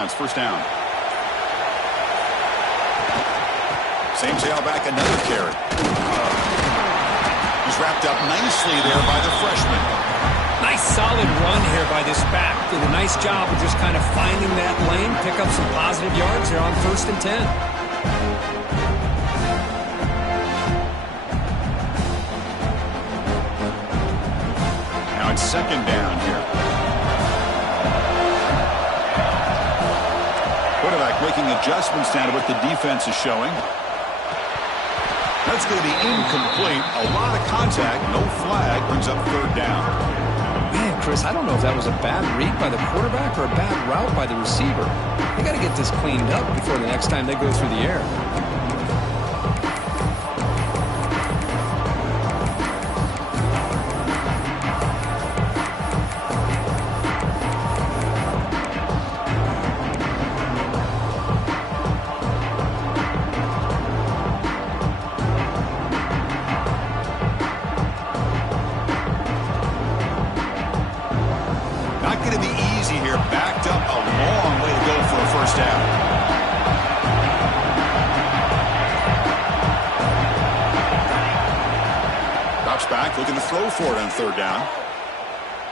It's first down. Same tailback, another carry. He's wrapped up nicely there by the freshman. Nice solid run here by this back. Did a nice job of just kind of finding that lane, pick up some positive yards here on 1st and 10. Now it's 2nd down here. Quarterback making adjustments down to what the defense is showing. That's going to be incomplete. A lot of contact, no flag, brings up 3rd down. Man, Chris, I don't know if that was a bad read by the quarterback or a bad route by the receiver. They got to get this cleaned up before the next time they go through the air. Not going to be easy here. Backed up a long way to go for a 1st down. Drops back, looking to throw for it on 3rd down.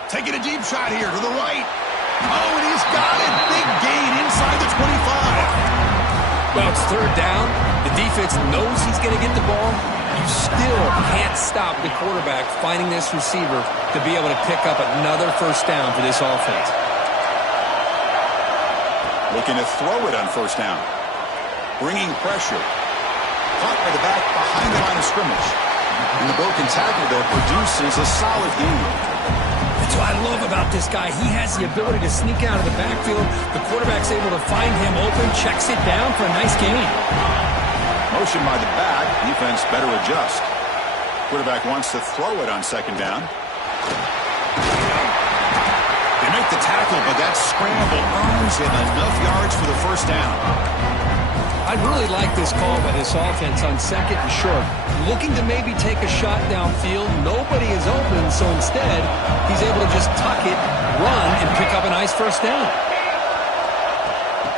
Taking a deep shot here to the right. Oh, and he's got it. Big gain inside the 25. Well, it's 3rd down. The defense knows he's going to get the ball. You still can't stop the quarterback finding this receiver to be able to pick up another 1st down for this offense. Looking to throw it on 1st down. Bringing pressure. Caught by the back behind the line of scrimmage. And the broken tackle there produces a solid gain. That's what I love about this guy. He has the ability to sneak out of the backfield. The quarterback's able to find him open, checks it down for a nice gain. Motion by the back. Defense better adjust. Quarterback wants to throw it on 2nd down. They make the tackle, but that scramble earns him enough yards for the 1st down. I really like this call by this offense on 2nd and short. Looking to maybe take a shot downfield. Nobody is open, so instead, he's able to just tuck it, run, and pick up a nice 1st down.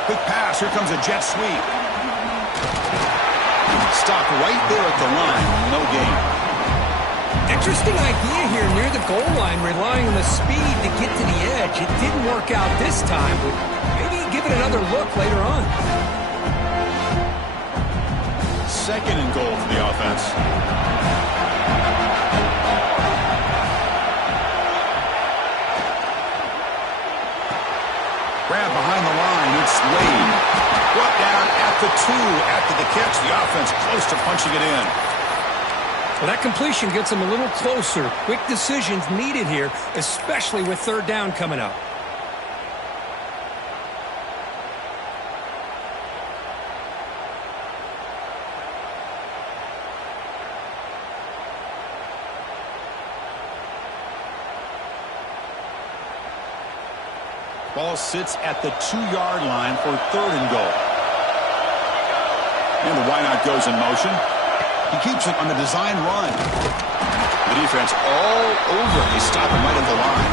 Quick pass. Here comes a jet sweep. Stop right there at the line. No gain. Interesting idea here near the goal line, relying on the speed to get to the edge. It didn't work out this time, but maybe give it another look later on. 2nd and goal for the offense. Grab behind the line. It's Wade. Brought down at the 2 after the catch. The offense close to punching it in. Well, that completion gets them a little closer. Quick decisions needed here, especially with 3rd down coming up. Ball sits at the 2-yard line for 3rd and goal. And the wideout goes in motion. He keeps it on the design run. The defense all over. They stop him right at the line.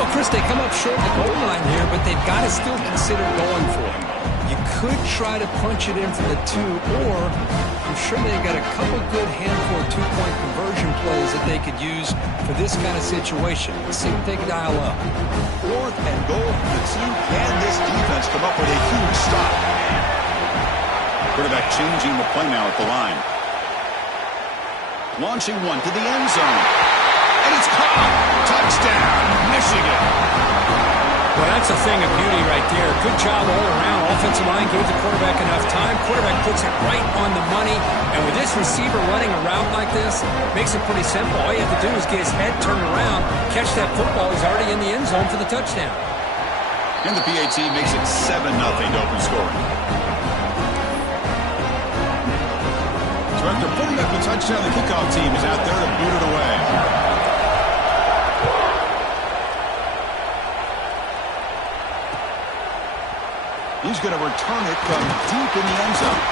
Well, Chris, they come up short of the goal line here, but they've got to still consider going for it. You could try to punch it in from the 2, or I'm sure they've got a couple good handful of 2-point conversion plays that they could use for this kind of situation. Let's see what they can dial up. 4th and goal for the team. Can this defense come up with a huge stop? Quarterback changing the play now at the line. Launching one to the end zone. And it's caught. Touchdown, Michigan. Well, that's a thing of beauty right there. Good job all around. Offensive line gave the quarterback enough time. Quarterback puts it right on the money. And with this receiver running a route like this, makes it pretty simple. All you have to do is get his head turned around, catch that football. He's already in the end zone for the touchdown. And the PAT makes it 7-0 to open scoring. So after putting up the touchdown, the kickoff team is out there to boot it away. He's going to return it from deep in the end zone.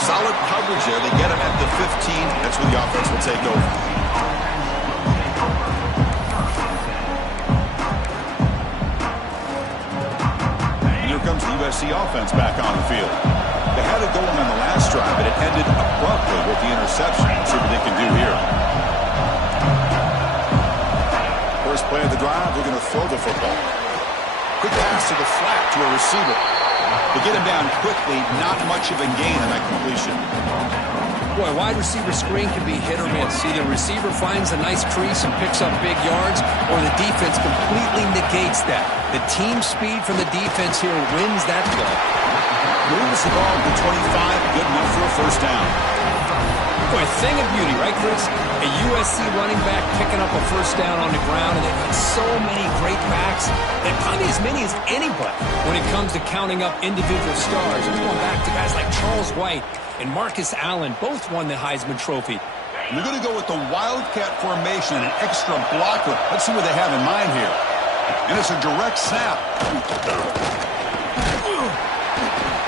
Solid coverage there. They get him at the 15. That's where the offense will take over. comes the USC offense back on the field. They had it going on the last drive, but it ended abruptly with the interception. Let's see what they can do here. First play of the drive, they're going to throw the football. Quick pass to the flat to a receiver. They get him down quickly, not much of a gain on that completion. Boy, wide receiver screen can be hit or miss. Either the receiver finds a nice crease and picks up big yards, or the defense completely negates that. The team speed from the defense here wins that play. Moves the ball to 25, good enough for a first down. Boy, thing of beauty, right, Chris? A USC running back picking up a first down on the ground, and they've got so many great backs, and probably as many as anybody when it comes to counting up individual stars. I'm going back to guys like Charles White and Marcus Allen, both won the Heisman Trophy. We're going to go with the Wildcat formation and an extra blocker. Let's see what they have in mind here. And it's a direct snap.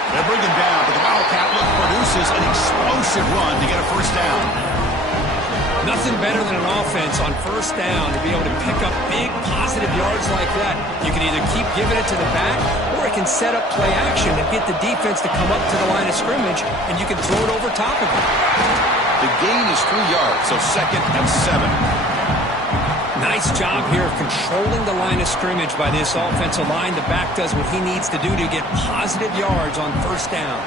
They bring him down, but the Wildcat look produces an explosive run to get a first down. Nothing better than an offense on first down to be able to pick up big positive yards like that. You can either keep giving it to the back, or it can set up play action and get the defense to come up to the line of scrimmage, and you can throw it over top of it. The gain is 3 yards, so 2nd and 7. Nice job here of controlling the line of scrimmage by this offensive line. The back does what he needs to do to get positive yards on first down.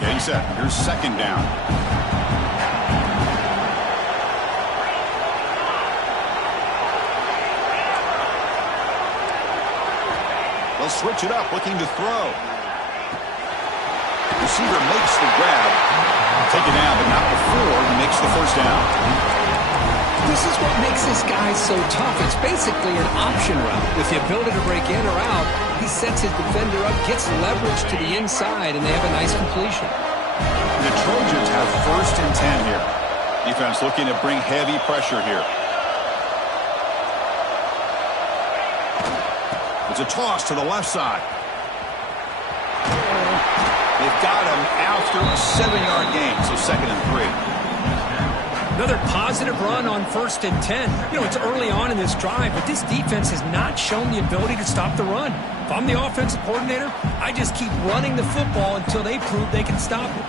Getting set. Here's 2nd down. They'll switch it up, looking to throw. Receiver makes the grab. Take it down, but not before he makes the first down. This is what makes this guy so tough. It's basically an option route. With the ability to break in or out, he sets his defender up, gets leverage to the inside, and they have a nice completion. The Trojans have 1st and 10 here. Defense looking to bring heavy pressure here. It's a toss to the left side. They've got him after a 7-yard gain, so 2nd and 3. Another positive run on 1st and 10. You know, it's early on in this drive, but this defense has not shown the ability to stop the run. If I'm the offensive coordinator, I just keep running the football until they prove they can stop it.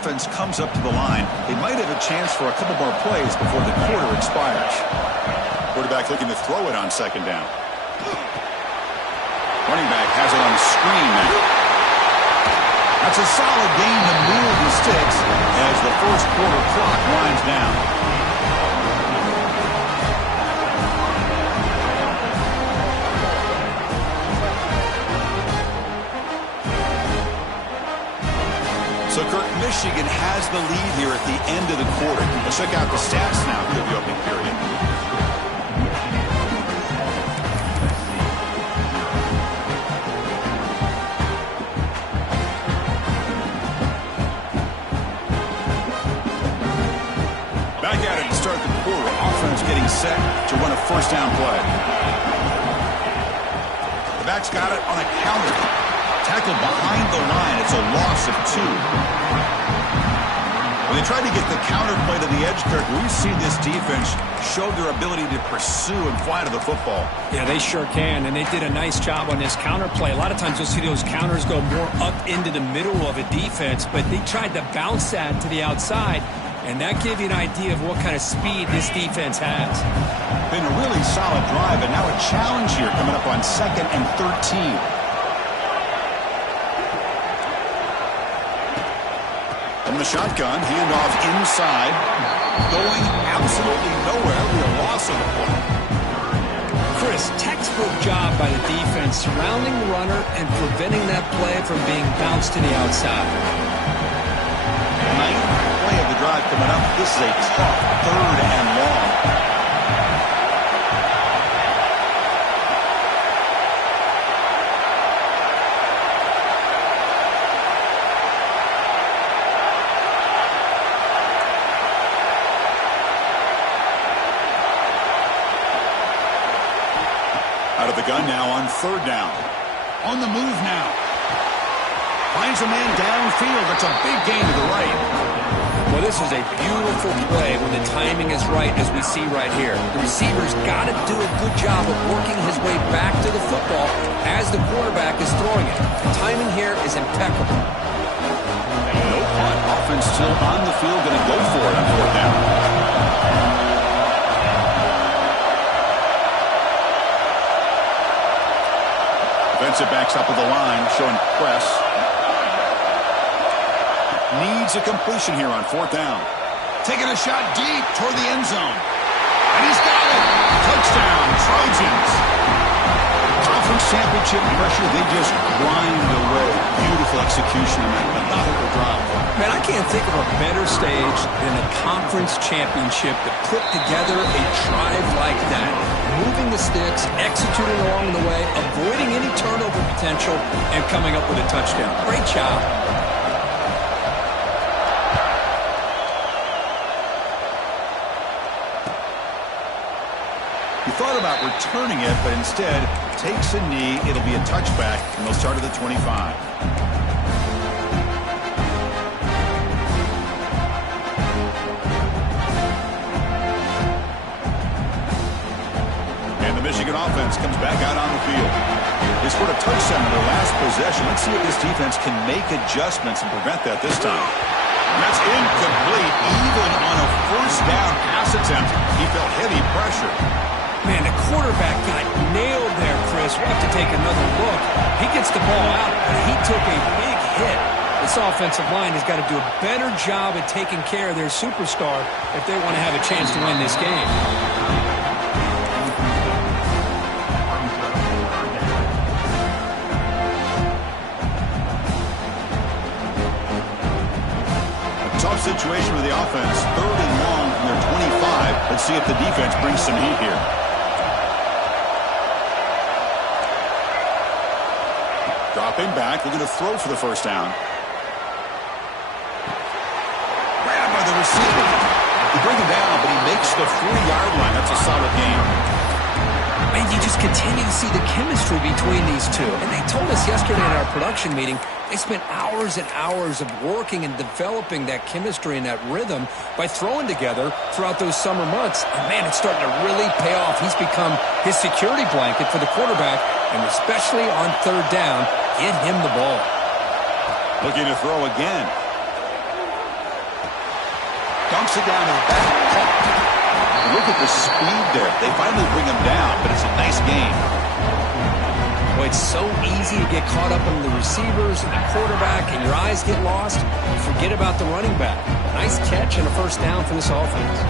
Offense comes up to the line. They might have a chance for a couple more plays before the quarter expires. Quarterback looking to throw it on 2nd down. Running back has it on the screen now. That's a solid gain to move the sticks as the first quarter clock winds down. So, Kirk, Michigan has the lead here at the end of the quarter. Let's check out the stats now for the opening period. Back at it to start the quarter. Offense getting set to run a first down play. The back's got it on a counter. Tackled behind the line. It's a loss of 2. When they tried to get the counter play to the edge, Kirk, we've seen this defense show their ability to pursue and fly to the football. Yeah, they sure can, and they did a nice job on this counter play. A lot of times you'll see those counters go more up into the middle of a defense, but they tried to bounce that to the outside, and that gave you an idea of what kind of speed this defense has. Been a really solid drive, and now a challenge here coming up on 2nd and 13. From the shotgun, handoff inside, going absolutely nowhere. Real loss of the play. Chris, textbook job by the defense surrounding the runner and preventing that play from being bounced to the outside. 9th play of the drive coming up. This is a tough 3rd and long. Out of the gun now on third down. On the move now. Finds a man downfield. That's a big gain to the right. Well, this is a beautiful play when the timing is right, as we see right here. The receiver's got to do a good job of working his way back to the football as the quarterback is throwing it. The timing here is impeccable. No punt. Offense still on the field, going to go for it on fourth down. Defensive backs up with the line, showing press. Needs a completion here on fourth down. Taking a shot deep toward the end zone. And he's got it. Touchdown, Trojans. Conference championship pressure, they just grind away. Beautiful execution on that methodical drive. Man, I can't think of a better stage than the conference championship to put together a drive like that. Moving the sticks, executing along the way, avoiding any turnover potential, and coming up with a touchdown. Great job. He thought about returning it, but instead takes a knee. It'll be a touchback, and they'll start at the 25. And the Michigan offense comes back out on the field. They scored a touchdown in their last possession. Let's see if this defense can make adjustments and prevent that this time. That's incomplete. Even on a first down pass attempt, he felt heavy pressure. Man, the quarterback got nailed there, Chris. We'll have to take another look. He gets the ball out, but he took a big hit. This offensive line has got to do a better job at taking care of their superstar if they want to have a chance to win this game. Tough situation with the offense. Third and long from their 25. Let's see if the defense brings some heat here. Dropping back, looking to throw for the first down. Grabbed by the receiver. They bring him down, but he makes the 40-yard line. That's a solid game. Man, you just continue to see the chemistry between these two. And they told us yesterday in our production meeting, they spent hours and hours of working and developing that chemistry and that rhythm by throwing together throughout those summer months. And man, it's starting to really pay off. He's become his security blanket for the quarterback, and especially on third down, get him the ball. Looking to throw again. Dumps it down to the back. Look at the speed there. They finally bring him down, but it's a nice game. Boy, it's so easy to get caught up on the receivers and the quarterback, and your eyes get lost. You forget about the running back. Nice catch and a first down for this offense.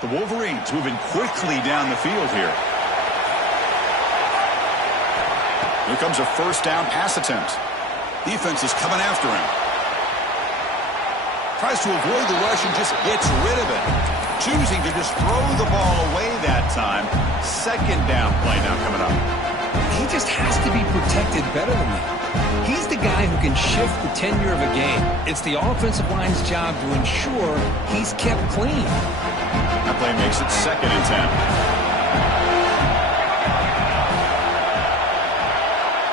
The Wolverines moving quickly down the field here. Here comes a first down pass attempt. Defense is coming after him. Tries to avoid the rush and just gets rid of it. Choosing to just throw the ball away that time. Second down play now coming up. He just has to be protected better than that. He's the guy who can shift the tenure of a game. It's the offensive line's job to ensure he's kept clean. That play makes it 2nd and 10.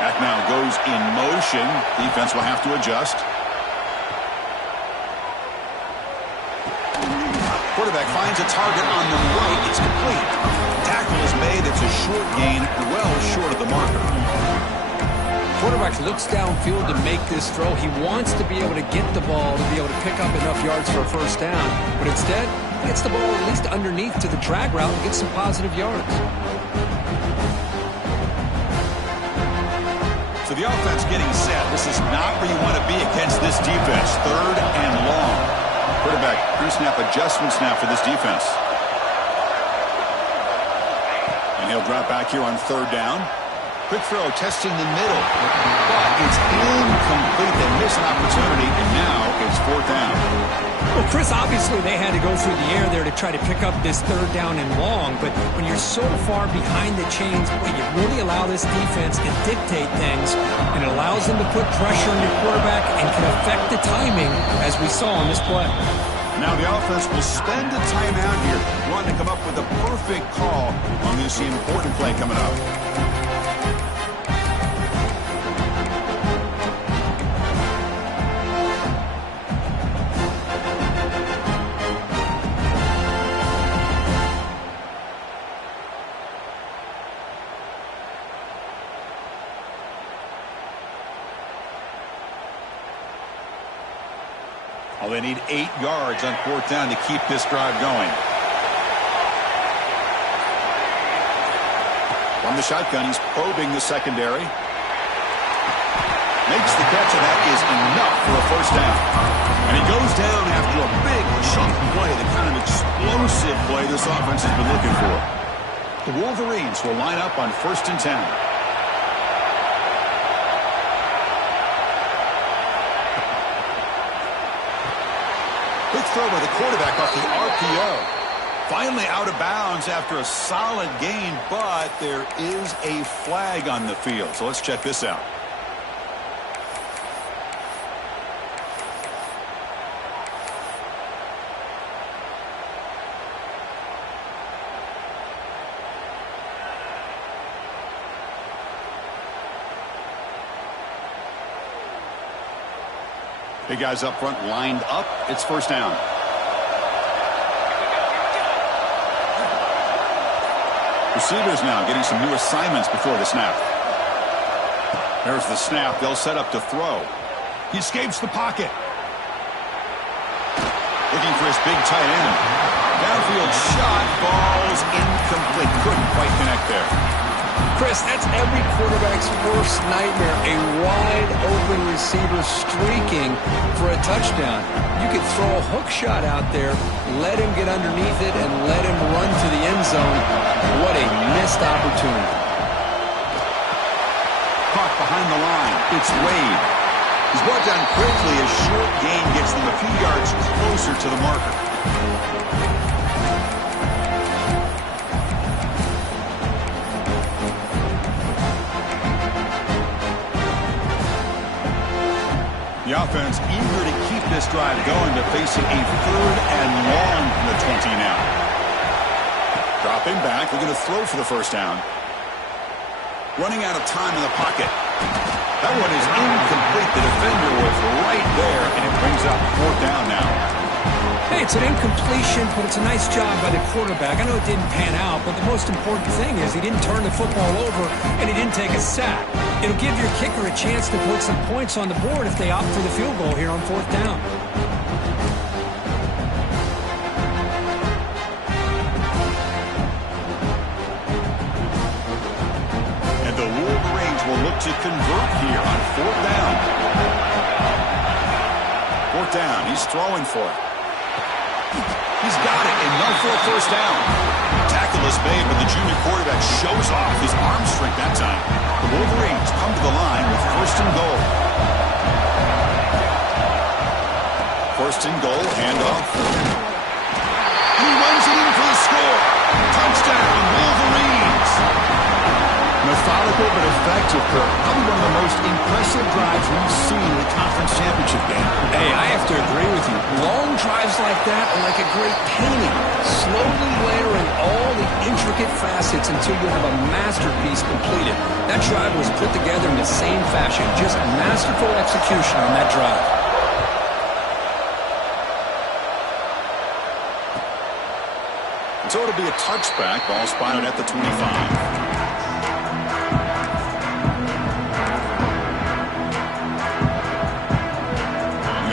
Back now goes in motion. Defense will have to adjust. Quarterback finds a target on the right. It's complete. Tackle is made. It's a short gain, well short of the marker. Quarterback looks downfield to make this throw. He wants to be able to get the ball to be able to pick up enough yards for a first down. But instead, he gets the ball at least underneath to the drag route and gets some positive yards. So the offense getting set. This is not where you want to be against this defense. Third and long. Quarterback pre-snap adjustments now for this defense. And he'll drop back here on third down. Quick throw, testing the middle. But it's incomplete. They miss an opportunity, and now it's fourth down. Well, Chris, obviously they had to go through the air there to try to pick up this third down and long, but when you're so far behind the chains, boy, you really allow this defense to dictate things, and it allows them to put pressure on your quarterback and can affect the timing, as we saw on this play. Now the offense will spend a timeout here, wanting to come up with a perfect call on this important play coming up. Oh, they need 8 yards on 4th down to keep this drive going. From the shotgun, he's probing the secondary. Makes the catch, and that is enough for a 1st down. And he goes down after a big chunk play, the kind of explosive play this offense has been looking for. The Wolverines will line up on 1st and 10. Quick throw by the quarterback off the RPO. Finally out of bounds after a solid gain, but there is a flag on the field. So let's check this out. Big guys up front lined up. It's 1st down. Receivers now getting some new assignments before the snap. There's the snap. They'll set up to throw. He escapes the pocket. Looking for his big tight end. Downfield shot. Ball's incomplete. Couldn't quite connect there. Chris, that's every quarterback's worst nightmare, a wide-open receiver streaking for a touchdown. You could throw a hook shot out there, let him get underneath it, and let him run to the end zone. What a missed opportunity. Caught behind the line. It's Wade. He's brought down quickly as short gain gets them a few yards closer to the marker. The offense eager to keep this drive going, but facing a 3rd and long from the 20 now. Dropping back, looking to throw for the 1st down. Running out of time in the pocket. That one is incomplete. The defender was right there, and it brings up 4th down now. Hey, it's an incompletion, but it's a nice job by the quarterback. I know it didn't pan out, but the most important thing is he didn't turn the football over, and he didn't take a sack. It'll give your kicker a chance to put some points on the board if they opt for the field goal here on 4th down. And the Wolverines will look to convert here on 4th down. 4th down, he's throwing for it. He's got it, enough for a 1st down. Tackle is made, but the junior quarterback shows off his arm strength that time. The Wolverines come to the line with 1st and goal. 1st and goal, handoff. And he runs it in for the score. Touchdown, Wolverines. Methodical but effective, Kirk. Probably one of the most impressive drives we've seen in the conference championship game. Hey, I have to agree with you. Long drives like that are like a great painting, slowly layering all the intricate facets until you have a masterpiece completed. That drive was put together in the same fashion, just masterful execution on that drive. So it'll be a touchback, ball spotted at the 25.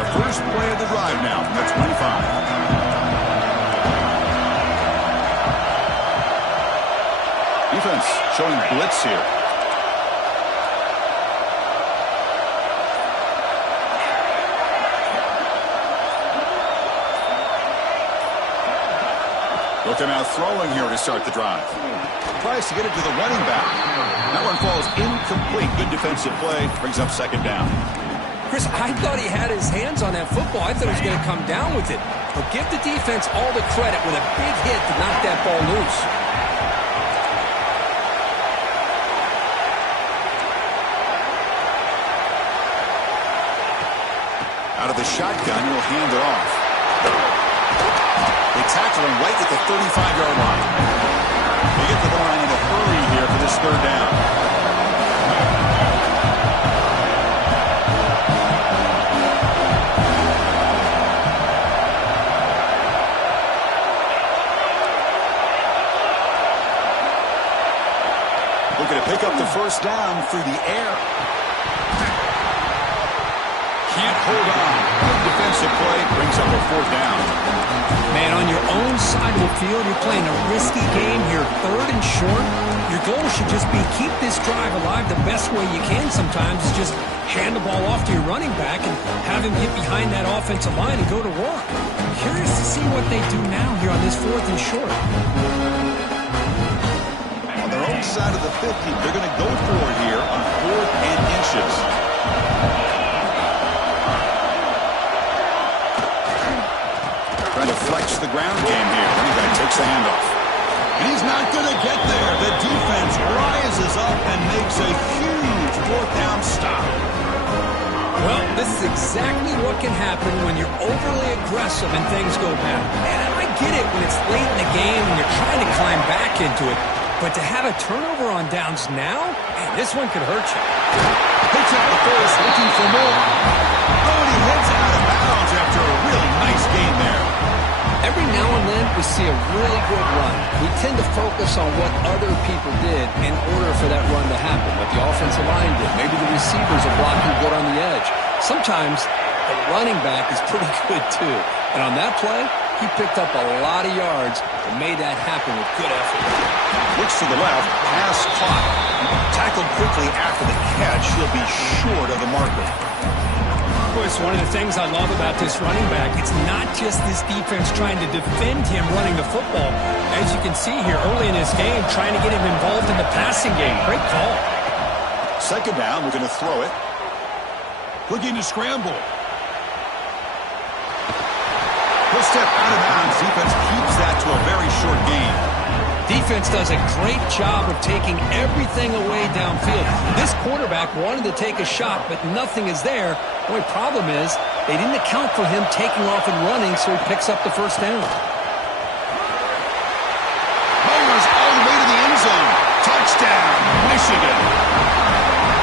First play of the drive now from the 25. Defense showing blitz here. Looking out throwing here to start the drive. Tries to get it to the running back. That one falls incomplete. Good defensive play. Brings up 2nd down. Chris, I thought he had his hands on that football. I thought he was going to come down with it. But give the defense all the credit with a big hit to knock that ball loose. Out of the shotgun, he'll hand it off. They tackle him right at the 35-yard line. They get to the line in a hurry here for this third down. Looking to pick up the first down through the air. Can't hold on. Good defensive play brings up a fourth down. Man, on your own side of the field, you're playing a risky game here, third and short. Your goal should just be keep this drive alive the best way you can sometimes is just hand the ball off to your running back and have him get behind that offensive line and go to work. Curious to see what they do now here on this fourth and short. On their own side of the 50, they're going to go for it here on 4th and inches. Trying to flex the ground game here. Running back takes the handoff. And he's not going to get there. The defense rises up and makes a huge fourth down stop. Well, this is exactly what can happen when you're overly aggressive and things go bad. And I get it when it's late in the game and you're trying to climb back into it. But to have a turnover on downs now, man, this one could hurt you. Picks up the first, looking for more. Oh, and he heads out of bounds after a really nice game there. Every now and then we see a really good run. We tend to focus on what other people did in order for that run to happen, what the offensive line did. Maybe the receivers are blocking good on the edge. Sometimes the running back is pretty good too. And on that play, he picked up a lot of yards and made that happen with good effort. Looks to the left, pass caught. Tackled quickly after the catch. He'll be short of the marker. Of course, one of the things I love about this running back, it's not just this defense trying to defend him running the football. As you can see here early in this game, trying to get him involved in the passing game. Great call. Second down, we're going to throw it. Looking to scramble. He'll step out of bounds. Defense keeps that to a very short gain. Defense does a great job of taking everything away downfield. This quarterback wanted to take a shot, but nothing is there. The only problem is they didn't account for him taking off and running, so he picks up the first down. Mowers all the way to the end zone. Touchdown, Michigan.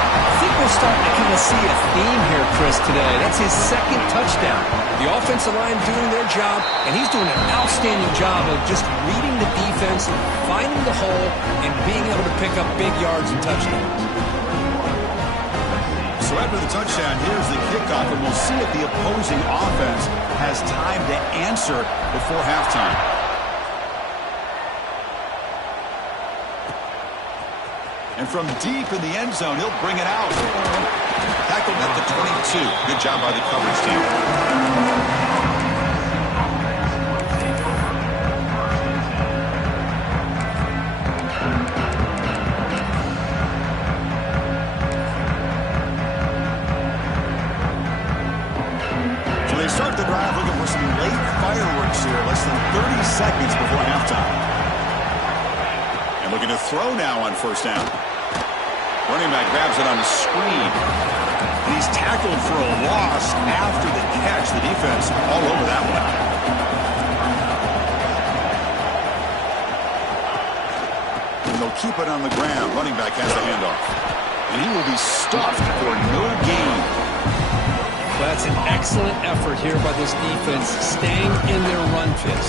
I think we're starting to kind of see a theme here, Chris, today. That's his second touchdown. The offensive line doing their job, and he's doing an outstanding job of just reading the defense, finding the hole, and being able to pick up big yards and touchdowns. So after the touchdown, here's the kickoff, and we'll see if the opposing offense has time to answer before halftime. And from deep in the end zone, he'll bring it out. Tackled at the 22. Good job by the coverage team. So they start the drive looking for some late fireworks here. Less than 30 seconds before halftime. And looking to throw now on first down. Running back grabs it on the screen. And he's tackled for a loss after the catch. The defense all over that one. And they'll keep it on the ground. Running back has the handoff. And he will be stuffed for no gain. Well, that's an excellent effort here by this defense, staying in their run fit,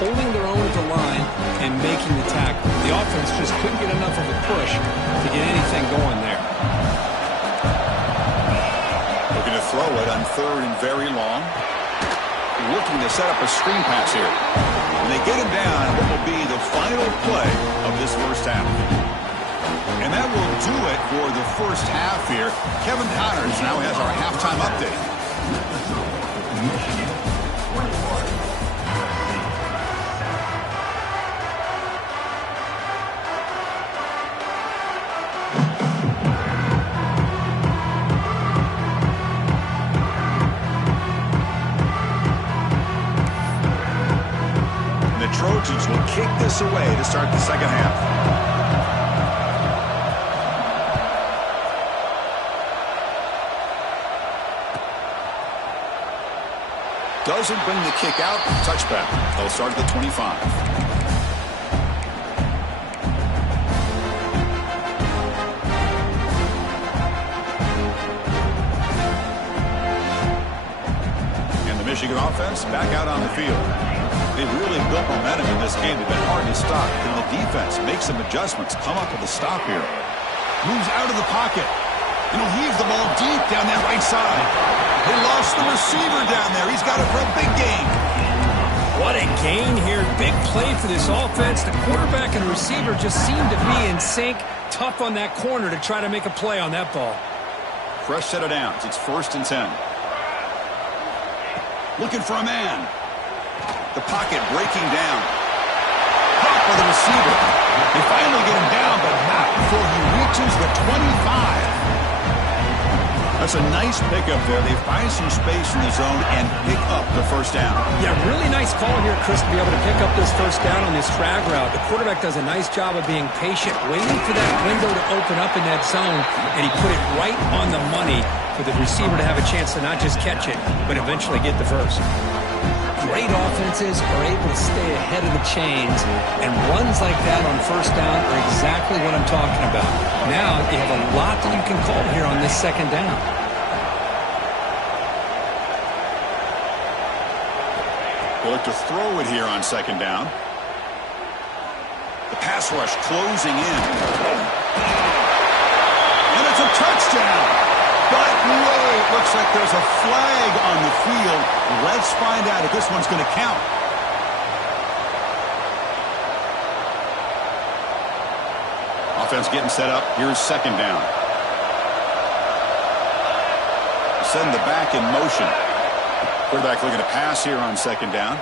holding their own at the line and making the tackle. The offense just couldn't get enough of a push to get anything going there. Looking to throw it on third and very long. Looking to set up a screen pass here. And they get him down on what will be the final play of this first half. And that will do it for the first half here. Kevin Connors now has our halftime update. Trojans will kick this away to start the second half. Doesn't bring the kick out. Touchback. They'll start at the 25. Michigan offense back out on the field. They really built momentum in this game. They've been hard to stop. Can the defense make some adjustments, come up with a stop here? Moves out of the pocket. Heaves the ball deep down that right side. They lost the receiver down there. He's got it for a big gain. What a gain here. Big play for this offense. The quarterback and receiver just seem to be in sync. Tough on that corner to try to make a play on that ball. Fresh set of downs. It's 1st and 10. Looking for a man. The pocket breaking down. Caught by the receiver. They finally get him down, but not before he reaches the 25. That's a nice pickup there. They find some space in the zone and pick up the first down. Yeah, really nice call here, Chris, to be able to pick up this first down on this drag route. The quarterback does a nice job of being patient, waiting for that window to open up in that zone, and he put it right on the money for the receiver to have a chance to not just catch it, but eventually get the first. Great offenses are able to stay ahead of the chains, and runs like that on first down are exactly what I'm talking about. Now you have a lot that you can call here on this second down. They look to throw it here on second down. The pass rush closing in. And it's a touchdown. But wait, looks like there's a flag on the field. Let's find out if this one's going to count. Offense getting set up. Here's second down. Send the back in motion. Quarterback looking to pass here on second down.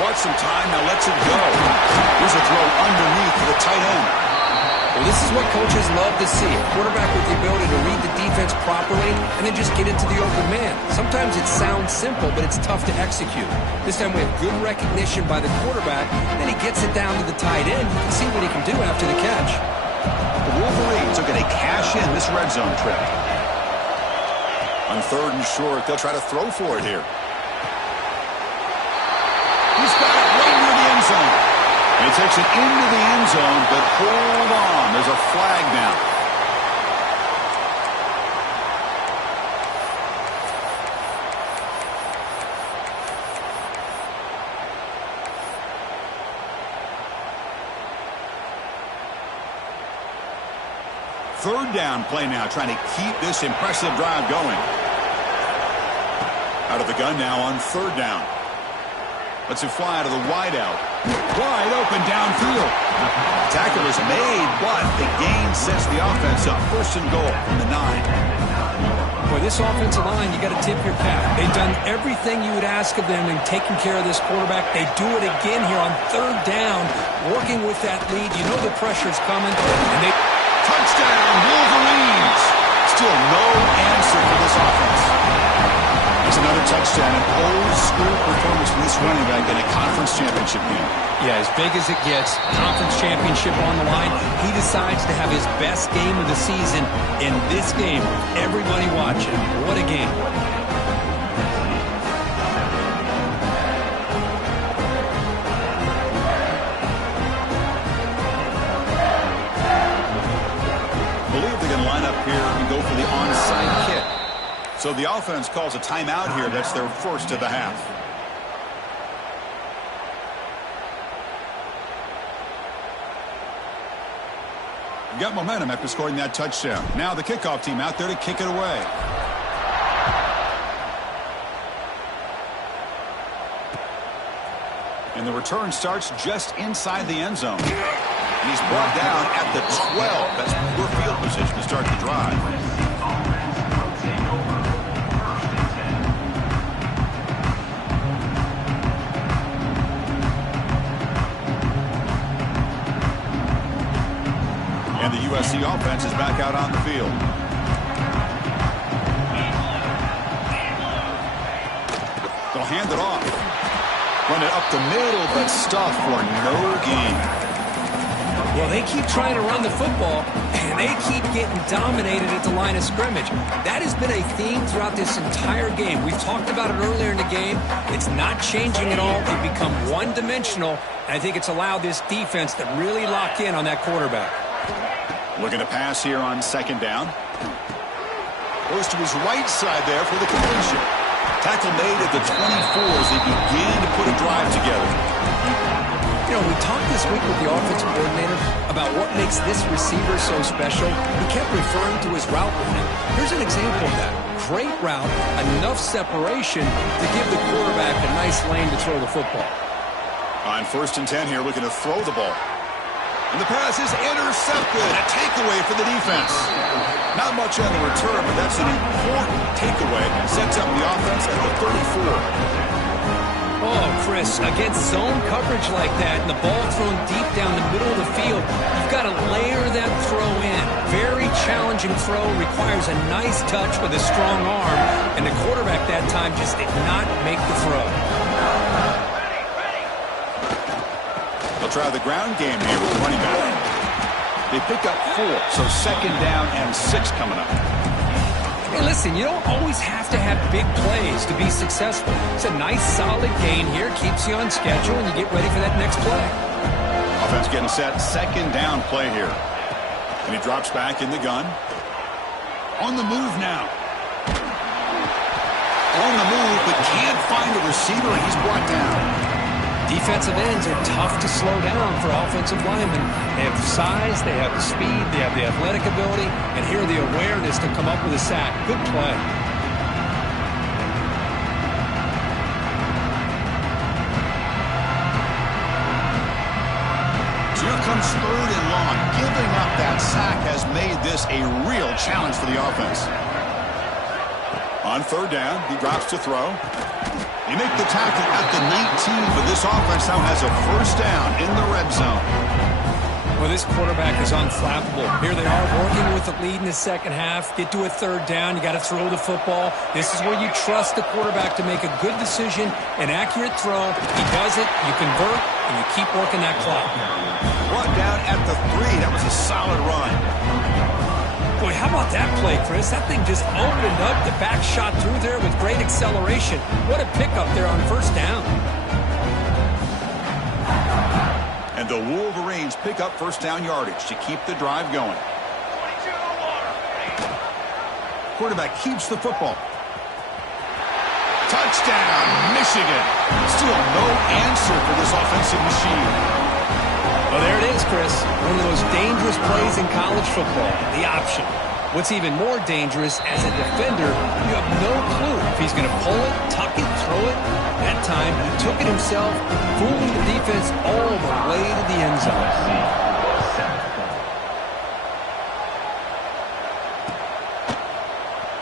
Bought some time, now lets it go. Here's a throw underneath to the tight end. Well, this is what coaches love to see. A quarterback with the ability to read the defense properly and then just get into the open man. Sometimes it sounds simple, but it's tough to execute. This time we have good recognition by the quarterback. Then he gets it down to the tight end. You can see what he can do after the catch. The Wolverines are going to cash in this red zone trip. On 3rd and short, they'll try to throw for it here. He's got it right near the end zone. And he takes it into the end zone, but hold on. There's a flag down. Third down play now, trying to keep this impressive drive going. Out of the gun now on 3rd down. Lets it fly out of the wideout. Wide open downfield. Tackle is made, but the gain sets the offense up. 1st and goal from the 9. Boy, this offensive line, you got to tip your cap. They've done everything you would ask of them in taking care of this quarterback. They do it again here on 3rd down, working with that lead. You know the pressure's coming, and they... Touchdown, Wolverines! Still no answer for this offense. It's another touchdown, an old-school performance from this running back in a conference championship game. Yeah, as big as it gets, conference championship on the line. He decides to have his best game of the season in this game. Everybody watching. What a game. Here and go for the onside kick. So the offense calls a timeout here. That's their first of the half. Got momentum after scoring that touchdown. Now the kickoff team out there to kick it away. And the return starts just inside the end zone. And he's brought down at the 12. That's poor field position to start the drive. And the USC offense is back out on the field. They'll hand it off. Run it up the middle, but stuffed for no gain. Well, they keep trying to run the football, and they keep getting dominated at the line of scrimmage. That has been a theme throughout this entire game. We've talked about it earlier in the game. It's not changing at all. They've become one-dimensional, and I think it's allowed this defense to really lock in on that quarterback. Looking to pass here on second down. Goes to his right side there for the completion. Tackle made at the 24 as they begin to put a drive together. You know, we talked this week with the offensive coordinator about what makes this receiver so special. He kept referring to his route running. Here's an example of that. Great route, enough separation to give the quarterback a nice lane to throw the football. On 1st and 10 here, looking to throw the ball. And the pass is intercepted. A takeaway for the defense. Not much on the return, but that's an important takeaway. Sets up the offense at the 34. Oh, Chris, against zone coverage like that and the ball thrown deep down the middle of the field, you've got to layer that throw in. Very challenging throw, requires a nice touch with a strong arm, and the quarterback that time just did not make the throw. They'll try the ground game here with the running back. They pick up 4, so 2nd down and 6 coming up. Hey, listen, you don't always have to have big plays to be successful. It's a nice, solid gain here. Keeps you on schedule, and you get ready for that next play. Offense getting set. 2nd down play here. And he drops back in the gun. On the move now. On the move, but can't find a receiver, and he's brought down. Defensive ends are tough to slow down for offensive linemen. They have the size, they have the speed, they have the athletic ability, and here the awareness to come up with a sack. Good play. Here comes 3rd and long. Giving up that sack has made this a real challenge for the offense. On 3rd down, he drops to throw. You make the tackle at the 19, but this offense now has a 1st down in the red zone. Well, this quarterback is unflappable. Here they are working with the lead in the second half. Get to a 3rd down. You got to throw the football. This is where you trust the quarterback to make a good decision, an accurate throw. He does it, you convert, and you keep working that clock. Brought down at the 3. That was a solid run. Boy, how about that play, Chris? That thing just opened up. The back shot through there with great acceleration. What a pickup there on 1st down. And the Wolverines pick up 1st down yardage to keep the drive going. Quarterback keeps the football. Touchdown, Michigan. Still no answer for this offensive machine. Well, there it is, Chris. One of the most dangerous plays in college football, the option. What's even more dangerous, as a defender, you have no clue if he's going to pull it, tuck it, throw it. That time, he took it himself, fooling the defense all the way to the end zone.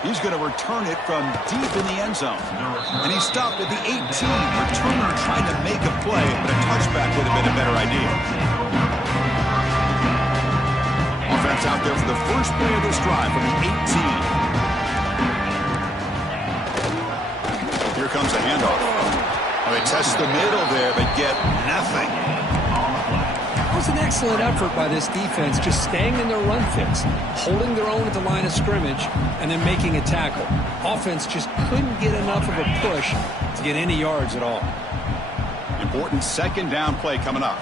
He's going to return it from deep in the end zone. And he stopped at the 18. Returner trying to make a play, but a touchback would have been a better idea. Offense out there for the first play of this drive from the 18. Here comes a handoff. Well, they test the middle there, but get nothing. It was an excellent effort by this defense, just staying in their run fix, holding their own at the line of scrimmage, and then making a tackle. Offense just couldn't get enough of a push to get any yards at all. Important 2nd down play coming up.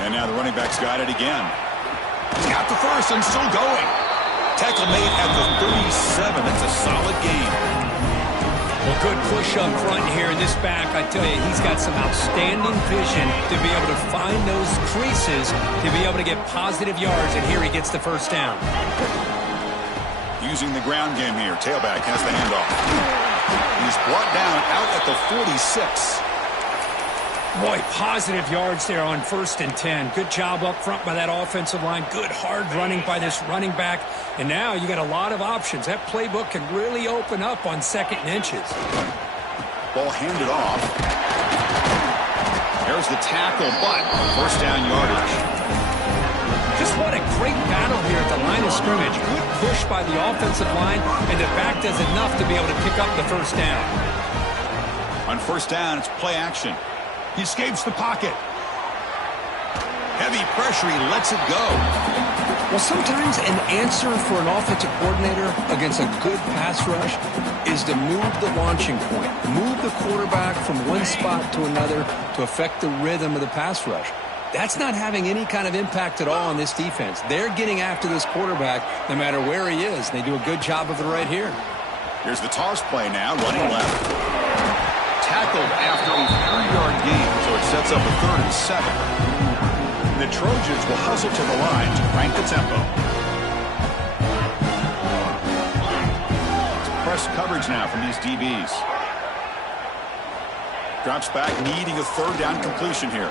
And now the running back's got it again. He's got the 1st and still going. Tackle made at the 37. That's a solid gain. Well, good push up front here in this back. I tell you, he's got some outstanding vision to be able to find those creases, to be able to get positive yards, and here he gets the 1st down. Using the ground game here. Tailback has the handoff. He's brought down out at the 46. Boy, positive yards there on 1st and 10. Good job up front by that offensive line. Good hard running by this running back. And now you got a lot of options. That playbook can really open up on 2nd and inches. Ball handed off. There's the tackle, but 1st down yardage. Just what a great battle here at the line of scrimmage. Good push by the offensive line, and the back does enough to be able to pick up the 1st down. On first down, it's play action. He escapes the pocket. Heavy pressure, he lets it go. Well, sometimes an answer for an offensive coordinator against a good pass rush is to move the launching point, move the quarterback from one spot to another to affect the rhythm of the pass rush. That's not having any kind of impact at all on this defense. They're getting after this quarterback no matter where he is. They do a good job of it right here. Here's the toss play now, running left. Tackled after a 3-yard gain, so it sets up a 3rd and 7. The Trojans will hustle to the line to crank the tempo. It's press coverage now from these DBs. Drops back, needing a 3rd down completion here.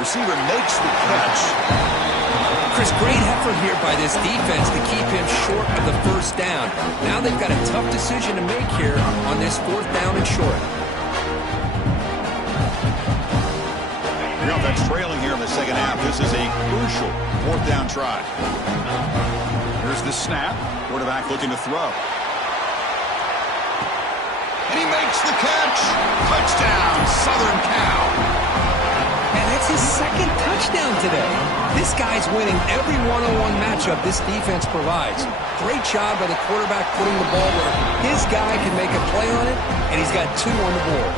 Receiver makes the catch. Chris, great effort here by this defense to keep him short of the first down. Now they've got a tough decision to make here on this 4th down and short. The offense trailing here in the second half. This is a crucial 4th down try. Here's the snap. Quarterback looking to throw. And he makes the catch. Touchdown, Southern Cal. And that's his 2nd touchdown today. This guy's winning every one-on-one matchup this defense provides. Great job by the quarterback putting the ball where his guy can make a play on it, and he's got 2 on the board.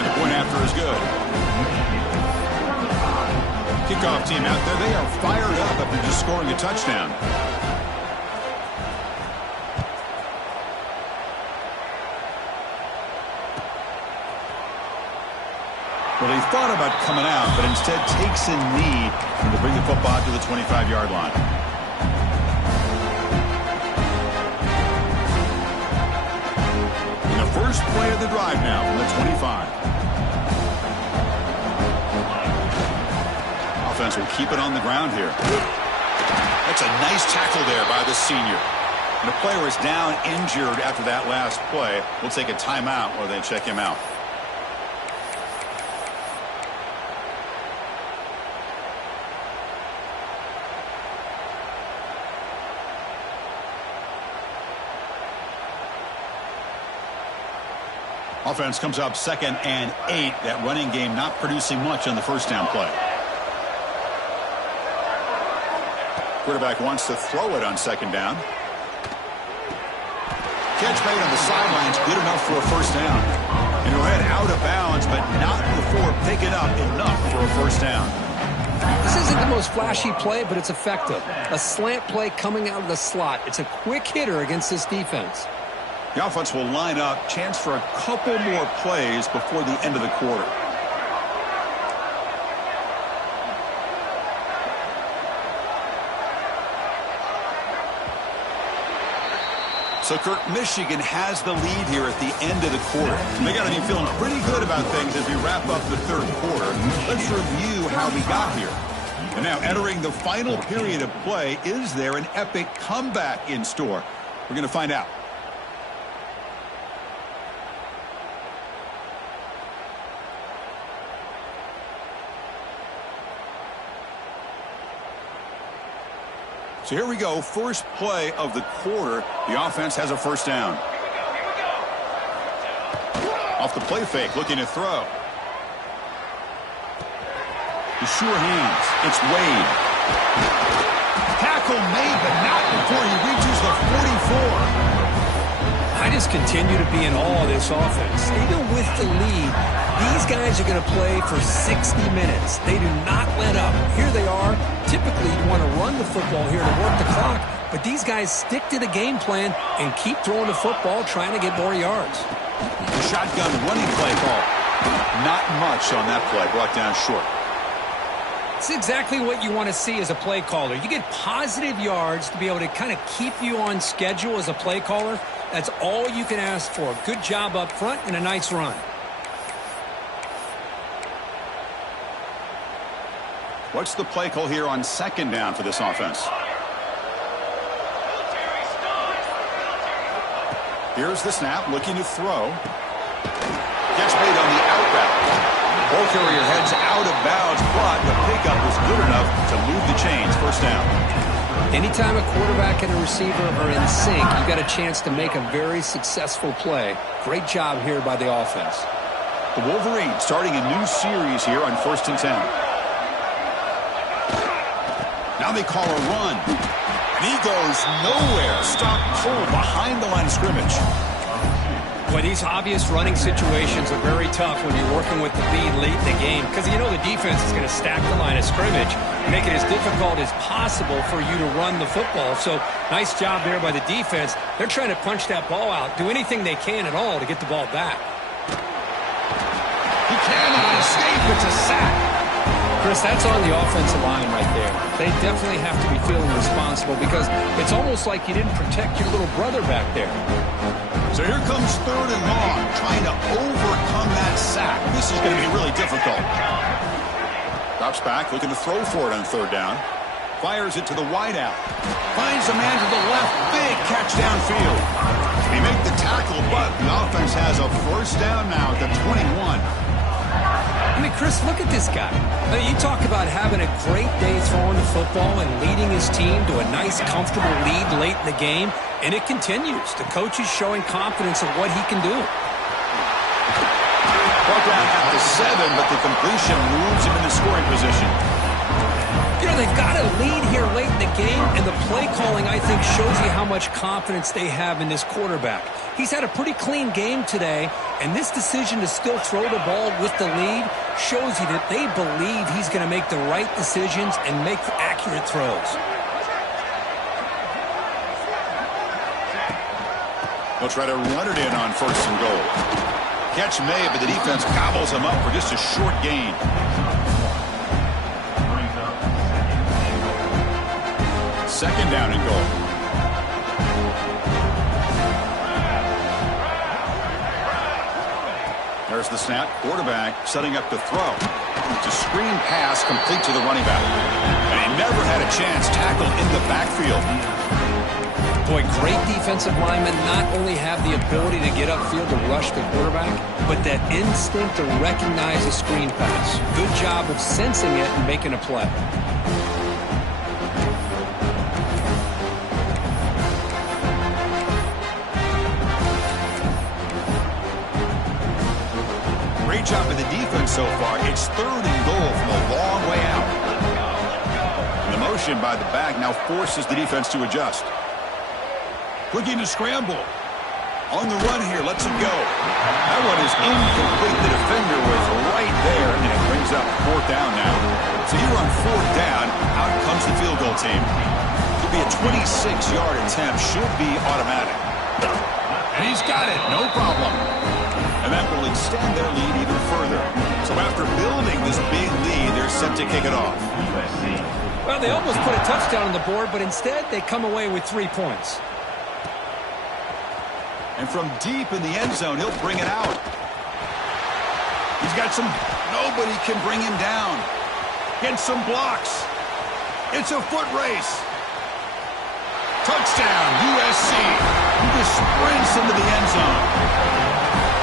And the point after is good. Kickoff team out there, they are fired up after just scoring a touchdown. Well, he thought about coming out, but instead takes a knee to bring the football to the 25-yard line. And the first play of the drive now from the 25. Offense will keep it on the ground here. That's a nice tackle there by the senior. And the player is down injured after that last play. We'll take a timeout while they check him out. Offense comes up 2nd and 8. That running game not producing much on the first down play. Quarterback wants to throw it on 2nd down. Catch made on the sidelines, good enough for a first down. And he'll head out of bounds, but not before picking up enough for a first down. This isn't the most flashy play, but it's effective. A slant play coming out of the slot. It's a quick hitter against this defense. The offense will line up, chance for a couple more plays before the end of the quarter. So, Kirk, Michigan has the lead here at the end of the quarter. They got to be feeling pretty good about things as we wrap up the 3rd quarter. Let's review how we got here. And now, entering the final period of play, is there an epic comeback in store? We're going to find out. So here we go, first play of the quarter. The offense has a first down. Off the play fake, looking to throw. The sure hands, it's Wade. Tackle made, but not before he reaches the 44. I just continue to be in awe of this offense. Even with the lead, these guys are going to play for 60 minutes. They do not let up. Here they are. Typically, you want to run the football here to work the clock, but these guys stick to the game plan and keep throwing the football, trying to get more yards. The shotgun running play call. Not much on that play, brought down short. It's exactly what you want to see as a play caller. You get positive yards to be able to kind of keep you on schedule as a play caller. That's all you can ask for. Good job up front and a nice run. What's the play call here on 2nd down for this offense? Here's the snap, looking to throw. Catch made on the outbound. Ball carrier heads out of bounds, but the pickup was good enough to move the chains. First down. Anytime a quarterback and a receiver are in sync, you've got a chance to make a very successful play. Great job here by the offense. The Wolverines starting a new series here on 1st and 10. Now they call a run. And he goes nowhere. Stop pull behind the line of scrimmage. Boy, these obvious running situations are very tough when you're working with the lead late in the game because you know the defense is going to stack the line of scrimmage, make it as difficult as possible for you to run the football. So nice job there by the defense. They're trying to punch that ball out, do anything they can at all to get the ball back. He cannot escape. It's a sack. Chris, that's on the offensive line right there. They definitely have to be feeling responsible because it's almost like you didn't protect your little brother back there. So here comes 3rd and long, trying to overcome that sack. This is going to be really difficult. Drops back, looking to throw for it on 3rd down. Fires it to the wideout. Finds a man to the left. Big catch downfield. He made the tackle, but the offense has a 1st down now at the 21. I mean, Chris, look at this guy. I mean, you talk about having a great day throwing the football and leading his team to a nice, comfortable lead late in the game, and it continues. The coach is showing confidence of what he can do. Brought down at the 7, but the completion moves him into scoring position. You know, they've got a lead here late in the game, and the play calling, I think, shows you how much confidence they have in this quarterback. He's had a pretty clean game today, and this decision to still throw the ball with the lead shows you that they believe he's going to make the right decisions and make accurate throws. They'll try to run it in on 1st and goal. Catch made, but the defense gobbles him up for just a short gain. Second down and goal. There's the snap. Quarterback setting up to throw. It's a screen pass complete to the running back. And he never had a chance tackled in the backfield. Boy, great defensive linemen not only have the ability to get upfield to rush the quarterback, but that instinct to recognize a screen pass. Good job of sensing it and making a play. Great job of the defense so far. It's 3rd and goal from a long way out. And the motion by the back now forces the defense to adjust. Looking to scramble. On the run here, lets it go. That one is incomplete. The defender was right there, and it brings up 4th down now. So here on 4th down, out comes the field goal team. Could be a 26-yard attempt. Should be automatic. And he's got it. No problem. And that will extend their lead even further. So after building this big lead, they're set to kick it off. Well, they almost put a touchdown on the board, but instead they come away with 3 points. And from deep in the end zone, he'll bring it out. He's got some... Nobody can bring him down. Gets some blocks. It's a foot race. Touchdown, USC. He just sprints into the end zone.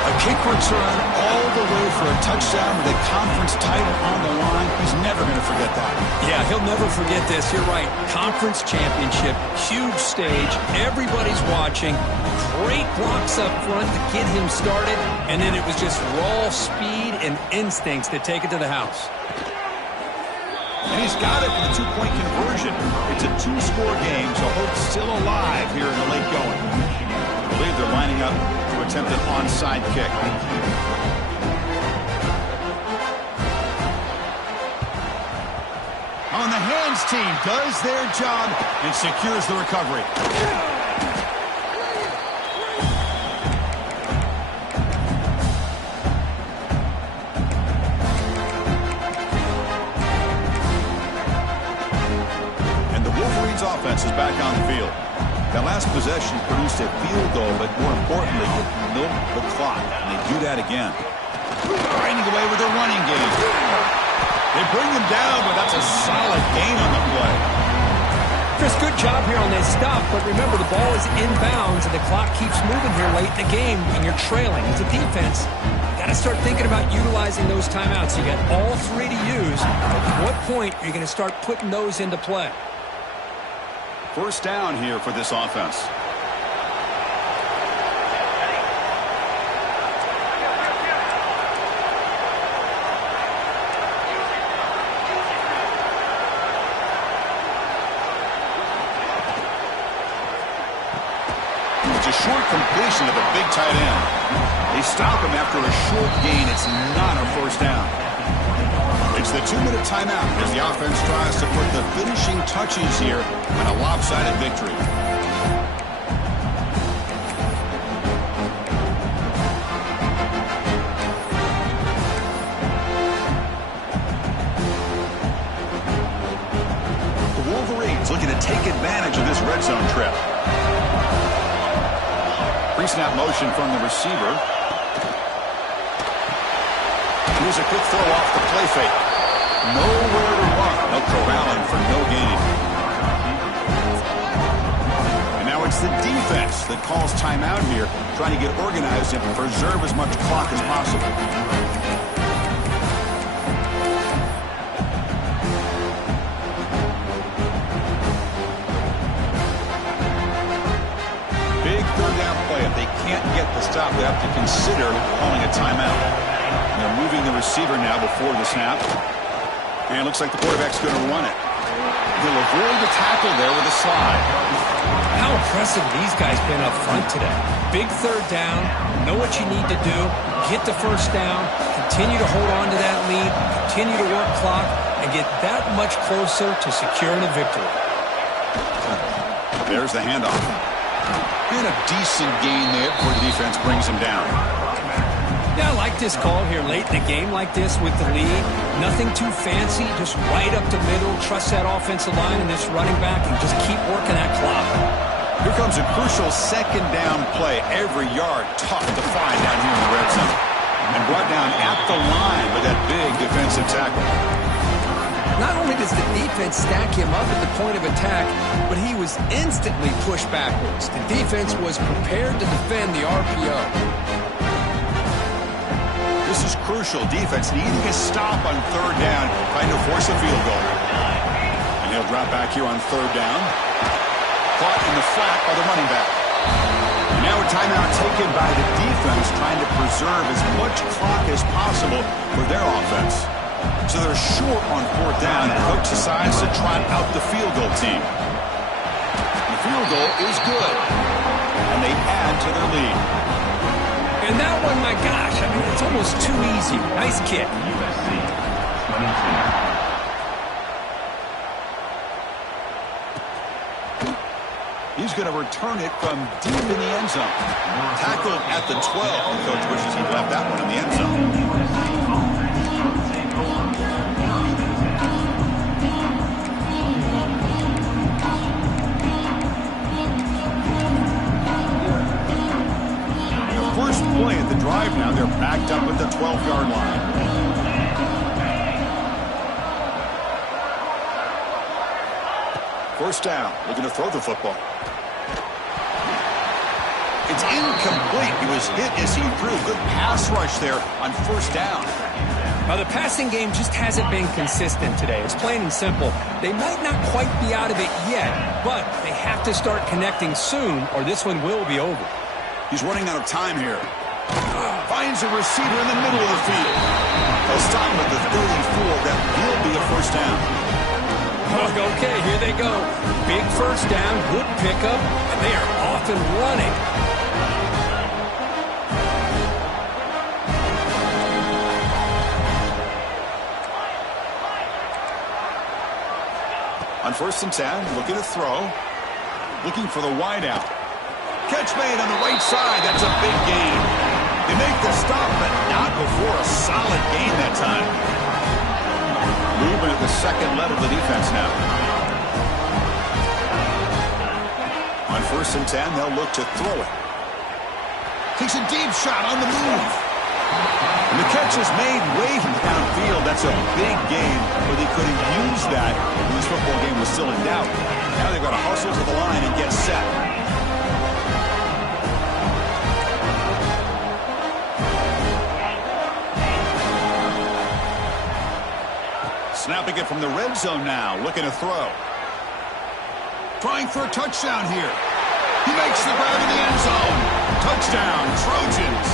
A kick return all the way for a touchdown with a conference title on the line. He's never going to forget that. Yeah, he'll never forget this. You're right. Conference championship, huge stage. Everybody's watching. Great blocks up front to get him started. And then it was just raw speed and instincts to take it to the house. And he's got it for the 2-point conversion. It's a 2-score game, so hope's still alive here in the late going. I believe they're lining up to attempt an onside kick. On the hands team does their job and secures the recovery. And the Wolverines offense is back on the field. That last possession produced a field goal, but more importantly, it milked the clock. And they do that again. Grinding away with their running game. They bring him down, but that's a solid gain on the play. Chris, good job here on this stop, but remember the ball is inbounds and the clock keeps moving here late in the game and you're trailing. As a defense, got to start thinking about utilizing those timeouts. You got all 3 to use. At what point are you going to start putting those into play? First down here for this offense. It's a short completion of a big tight end. They stop him after a short gain. It's not a first down. It's the 2-minute timeout as the offense tries to put the finishing touches here on a lopsided victory. The Wolverines looking to take advantage of this red zone trip. Pre-snap motion from the receiver. Here's a quick throw off the play fake. Nowhere to run. They'll corral him for no gain. And now it's the defense that calls timeout here, trying to get organized and preserve as much clock as possible. Big third down play. If they can't get the stop, they have to consider calling a timeout. They're moving the receiver now before the snap. And it looks like the quarterback's going to run it. He'll avoid the tackle there with a slide. How impressive these guys been up front today. Big third down, know what you need to do, get the first down, continue to hold on to that lead, continue to work clock, and get that much closer to securing a victory. There's the handoff. And a decent gain there before the defense brings him down. Yeah, I like this call here late in the game like this with the lead. Nothing too fancy, just right up the middle. Trust that offensive line and this running back and just keep working that clock. Here comes a crucial second down play. Every yard tough to find down here in the red zone. And brought down at the line with that big defensive tackle. Not only does the defense stack him up at the point of attack, but he was instantly pushed backwards. The defense was prepared to defend the RPO. This is crucial. Defense needing a stop on third down, trying to force a field goal. And he'll drop back here on third down. Caught in the flat by the running back. And now a timeout taken by the defense, trying to preserve as much clock as possible for their offense. So they're short on fourth down. The coach decides to trot out the field goal team. The field goal is good. And they add to their lead. And that one, my gosh, I mean, it's almost too easy. Nice kick. He's going to return it from deep in the end zone. Tackled at the 12. The coach wishes he'd left that one in the end zone. First play at the drive now. They're backed up at the 12-yard line. First down. Looking to throw the football. It's incomplete. He was hit as he threw. Good pass rush there on first down. Now, the passing game just hasn't been consistent today. It's plain and simple. They might not quite be out of it yet, but they have to start connecting soon or this one will be over. He's running out of time here. Finds a receiver in the middle of the field. They'll stop him at the 34. That will be a first down. Okay, here they go. Big first down, good pickup, and they are off and running. On first and 10, looking to throw. Looking for the wideout. Catch made on the right side. That's a big gain. They make the stop, but not before a solid gain that time. Movement at the second level of the defense now. On first and 10, they'll look to throw it. Takes a deep shot on the move. And the catch is made way downfield. That's a big gain, but they couldn't use that when this football game was still in doubt. Now they've got to hustle to the line and get set. Snapping it from the red zone now, looking to throw. Trying for a touchdown here. He makes the grab in the end zone. Touchdown, Trojans.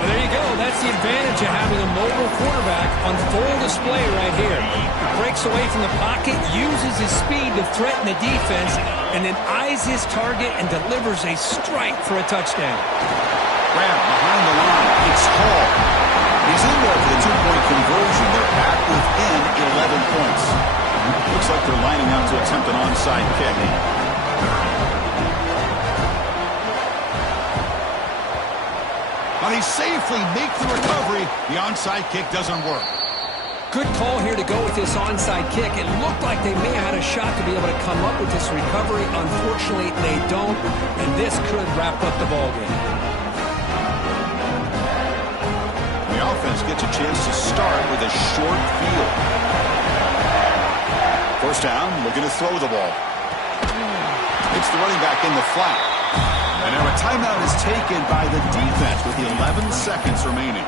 Well, there you go. That's the advantage of having a mobile quarterback on full display right here. He breaks away from the pocket, uses his speed to threaten the defense, and then eyes his target and delivers a strike for a touchdown. Grab behind the line. It's Hall. He's in there for the two-point conversion. They're back within 11 points. Looks like they're lining up to attempt an onside kick. But he safely makes the recovery. The onside kick doesn't work. Good call here to go with this onside kick. It looked like they may have had a shot to be able to come up with this recovery. Unfortunately, they don't, and this could wrap up the ballgame. The offense gets a chance to start with a short field. First down, looking to throw the ball. It's the running back in the flat. And now a timeout is taken by the defense with 11 seconds remaining.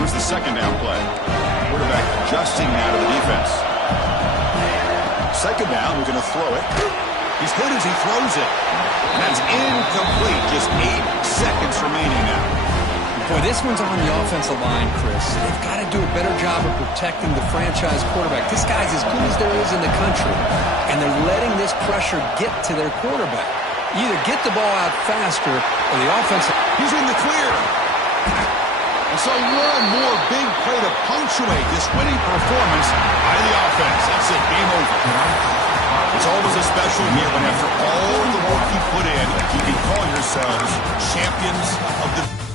Here's the second down play. Quarterback adjusting now to the defense. Second down, we're going to throw it. He's hit as he throws it. And that's incomplete. Just 8 seconds remaining now. Boy, this one's on the offensive line, Chris. They've got to do a better job of protecting the franchise quarterback. This guy's as good as there is in the country, and they're letting this pressure get to their quarterback. Either get the ball out faster or the offense. He's in the clear. And so one more big play to punctuate this winning performance by the offense. That's it. Game over. It's always a special year when after all the work you put in, you can call yourselves champions of the